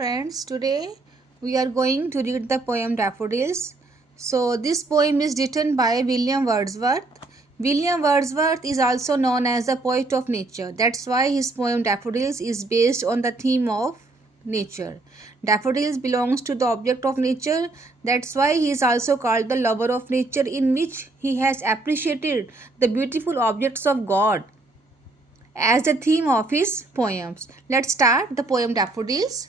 friends, today we are going to read the poem Daffodils. So this poem is written by William Wordsworth. William Wordsworth is also known as the poet of nature. That's why his poem Daffodils is based on the theme of nature. Daffodils belongs to the object of nature. That's why he is also called the lover of nature, in which he has appreciated the beautiful objects of God as the theme of his poems. Let's start the poem Daffodils.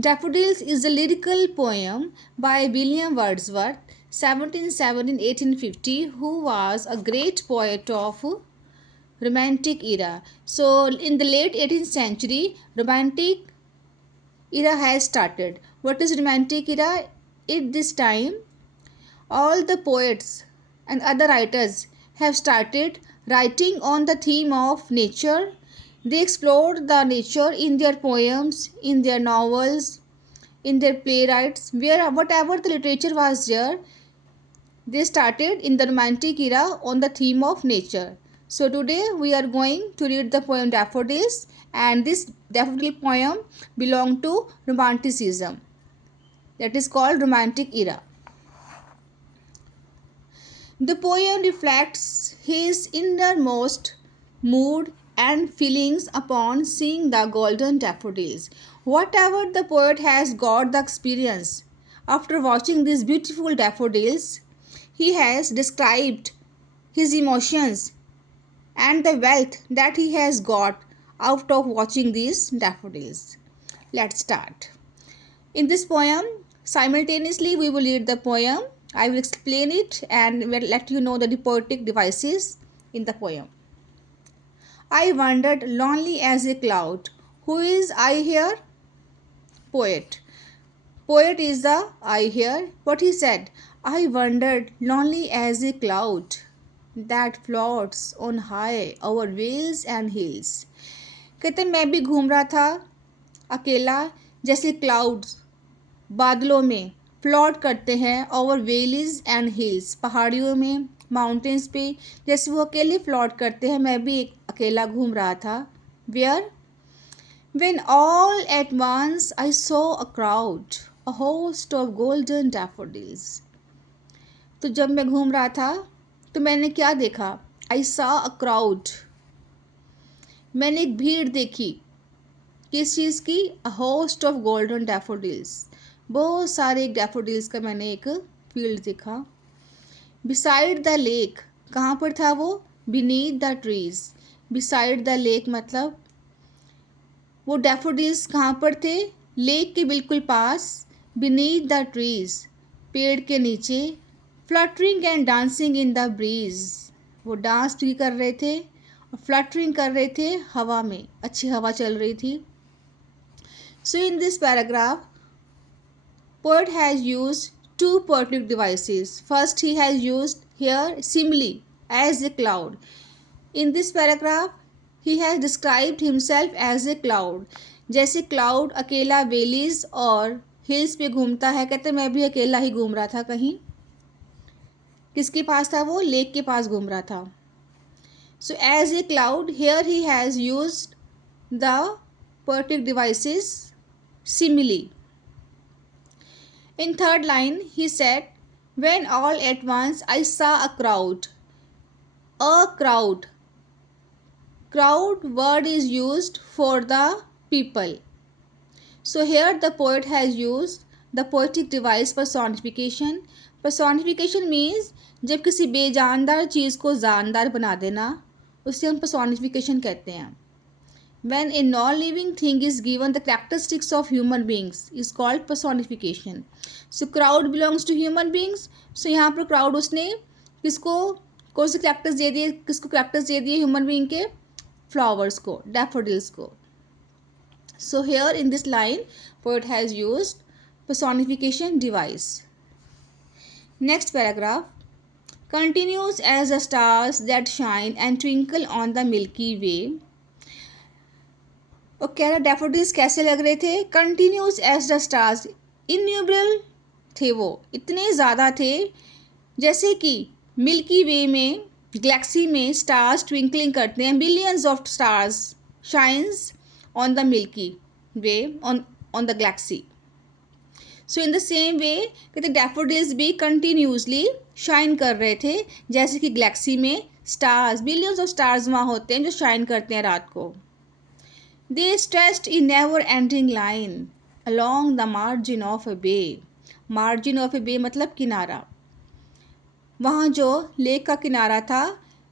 Daffodils is a lyrical poem by William Wordsworth, 1717-1850, who was a great poet of Romantic era. So, in the late 18th century, Romantic era has started. What is Romantic era? At this time, all the poets and other writers have started writing on the theme of nature. They explored the nature in their poems, in their novels, in their playwrights, where whatever the literature was there, they started in the Romantic era on the theme of nature. So today we are going to read the poem Daffodils, and this daffodil poem belonged to Romanticism, that is called Romantic era. The poem reflects his innermost mood and feelings upon seeing the golden daffodils. Whatever the poet has got the experience after watching these beautiful daffodils, he has described his emotions and the wealth that he has got out of watching these daffodils. Let's start. In this poem, simultaneously we will read the poem. I will explain it and will let you know the poetic devices in the poem. I wandered lonely as a cloud. Who is I here? Poet. Poet is the I here. What he said? I wandered lonely as a cloud that floats on high over vales and hills. कहते मैं भी घूम रहा था अकेला जैसे clouds बादलों में फ्लॉट करते हैं ओवर वेलीज एंड हिल्स, पहाड़ियों में, माउंटेन्स पे जैसे वो अकेले फ्लॉट करते हैं, मैं भी अकेला घूम रहा था. Where when all at once I saw a crowd a host of golden daffodils. तो जब मैं घूम रहा था तो मैंने क्या देखा? आई सॉ अ क्राउड, मैंने एक भीड़ देखी. किस चीज़ की? अ होस्ट ऑफ गोल्डन डैफोडिल्स, बहुत सारे डैफोडिल्स का मैंने एक फील्ड देखा. बिसाइड द लेक, कहाँ पर था वो? Beneath the trees. Beside the lake मतलब वो डैफोडिल्स कहाँ पर थे? लेक के बिल्कुल पास. बीनीथ द ट्रीज, पेड़ के नीचे. Fluttering and dancing in the breeze, वो डांस भी कर रहे थे और फ्लटरिंग कर रहे थे हवा में, अच्छी हवा चल रही थी. So in this paragraph poet has used two poetic devices. First, he has used here simile as a cloud. In this paragraph, he has described himself as a cloud. जैसे क्लाउड अकेला वेलीज और हिल्स पे घूमता है, कहते मैं भी अकेला ही घूम रहा था कहीं. किसके पास था वो? लेक के पास घूम रहा था. So as a cloud, here he has used the poetic devices simile. In third line, he said, when all at once I saw a crowd. A crowd. Crowd word is used for the people. So here the poet has used the poetic device personification. Personification means जब किसी बेजानदार चीज़ को जानदार बना देना, उसे हम personification कहते हैं. When a non-living thing is given the characteristics of human beings is called personification. So crowd belongs to human beings. So यहाँ पर crowd उसने किसको कौन से characters दे दिए? किसको characters दे दिए human being के? Flowers को, daffodils को. So here in this line, poet has used personification device. Next paragraph continues as the stars that shine and twinkle on the Milky Way. और कह रहा डैफोडिल्स कैसे लग रहे थे? Continuous as the stars, innumerable थे वो, इतने ज़्यादा थे जैसे कि मिल्की वे में, गैलेक्सी में स्टार्स ट्विंकलिंग करते हैं. Billions of stars shines on the milky. Way on the Galaxy. So in the same वे कहते डैफोडिल्स भी कंटिन्यूसली शाइन कर रहे थे, जैसे कि गैलेक्सी में स्टार्स, बिलियंस ऑफ स्टार्स वहाँ होते हैं जो शाइन करते हैं रात को. They stretched in never ending line along the margin of a bay. Margin of a bay मतलब किनारा. वहाँ जो लेक का किनारा था,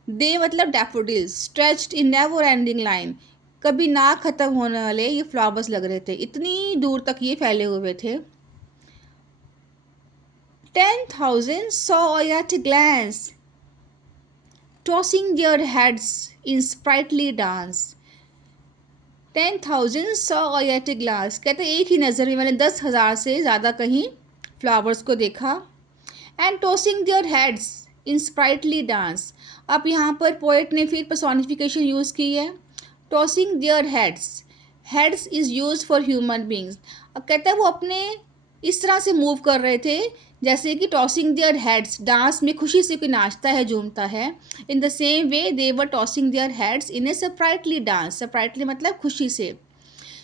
दे मतलब daffodils, stretched in never ending line, कभी ना ख़त्म होने वाले ये फ्लावर्स लग रहे थे, इतनी दूर तक ये फैले हुए थे. 10,000 saw at a glance, tossing their heads in sprightly dance. 10,000 saw at a glance, कहते एक ही नज़र में मैंने 10,000 से ज़्यादा कहीं फ्लावर्स को देखा. And tossing their heads in sprightly dance. अब यहाँ पर पोएट ने फिर पर्सोनिफिकेशन यूज़ की है. Tossing their heads, heads is use for human beings. अब कहता है वो अपने इस तरह से मूव कर रहे थे जैसे कि टॉसिंग देयर हेड्स, डांस में खुशी से कोई नाचता है, झूमता है. In the same way they were tossing their heads in a sprightly dance. Sprightly मतलब खुशी से.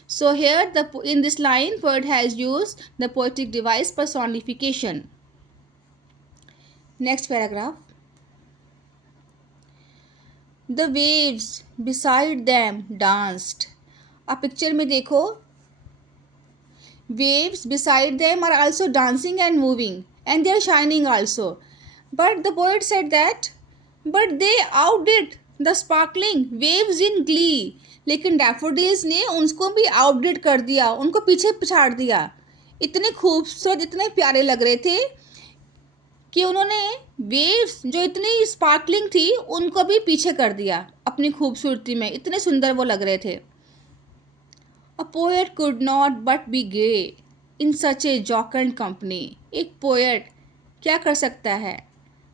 So here the in this line poet has use the poetic device personification. Next paragraph. The waves beside them danced. आप picture में देखो, waves beside them are also dancing and moving and they are shining also. But the poet said that but they outdid the sparkling waves in glee. लेकिन daffodils ने उनको भी आउटडिड कर दिया, उनको पीछे पछाड़ दिया. इतने खूबसूरत, इतने प्यारे लग रहे थे कि उन्होंने वेव्स जो इतनी स्पार्कलिंग थी उनको भी पीछे कर दिया अपनी खूबसूरती में. इतने सुंदर वो लग रहे थे. A poet could not but be gay in such a jocund company. एक पोएट क्या कर सकता है,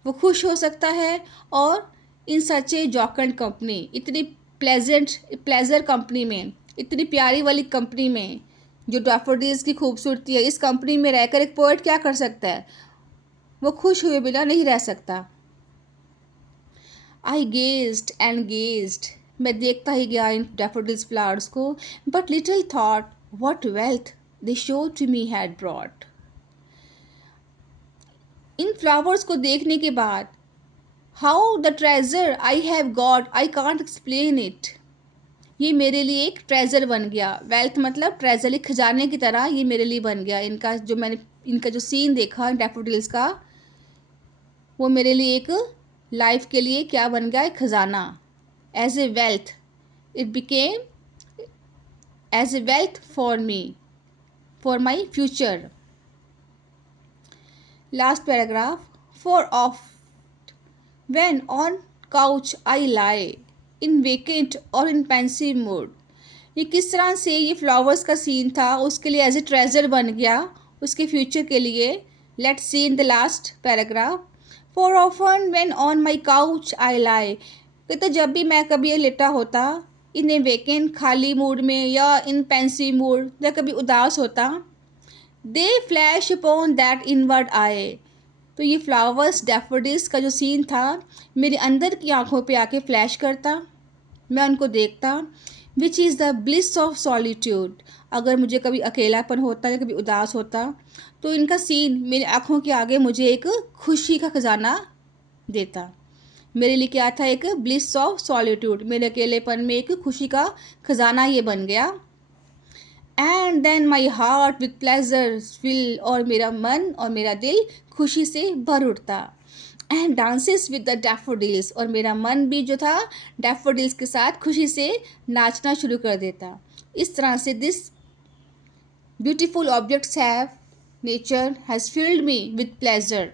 वो खुश हो सकता है. और इन सच ए जॉकंड कंपनी, इतनी प्लेजर कंपनी में, इतनी प्यारी वाली कंपनी में जो डैफोडिल्स की खूबसूरती है, इस कंपनी में रहकर एक पोएट क्या कर सकता है, वो खुश हुए बिना नहीं रह सकता. I gazed and gazed. मैं देखता ही गया इन डैफोडिल्स फ्लावर्स को. But little thought what wealth the show to me had brought. इन फ्लावर्स को देखने के बाद how the treasure I have got I can't explain it. ये मेरे लिए एक ट्रेजर बन गया. वेल्थ मतलब ट्रेजर, एक खजाने की तरह ये मेरे लिए बन गया. इनका जो सीन देखा डैफोडिल्स का, वो मेरे लिए एक लाइफ के लिए क्या बन गया, एक खजाना. As a wealth, it became as a wealth for me, for my future. Last paragraph. For oft when on couch I lie in vacant or in pensive mood. ये किस तरह से ये फ्लावर्स का सीन था उसके लिए एज ए ट्रेजर बन गया उसके फ्यूचर के लिए. Let's see in the last paragraph. For often when on my couch I lie. कहते जब भी मैं कभी लेटा होता इन ए वेकेंट खाली मूड में या इन पेंसिव मूड या कभी उदास होता, दे फ्लैश अपॉन दैट इनवर्ड आए. तो ये फ्लावर्स डैफोडिल्स का जो सीन था मेरे अंदर की आंखों पे आके फ्लैश करता, मैं उनको देखता. Which is the bliss of solitude. अगर मुझे कभी अकेलापन होता या कभी उदास होता तो इनका सीन मेरी आंखों के आगे मुझे एक खुशी का खजाना देता. मेरे लिए क्या था, एक ब्लिस ऑफ सॉलिट्यूड, मेरे अकेलेपन में एक खुशी का खजाना ये बन गया. And then my heart with pleasure fill. और मेरा मन और मेरा दिल खुशी से भर उठता. And dances with the daffodils. और मेरा मन भी जो था डैफोडिल्स के साथ खुशी से नाचना शुरू कर देता. इस तरह से this beautiful objects have nature has field me with pleasure.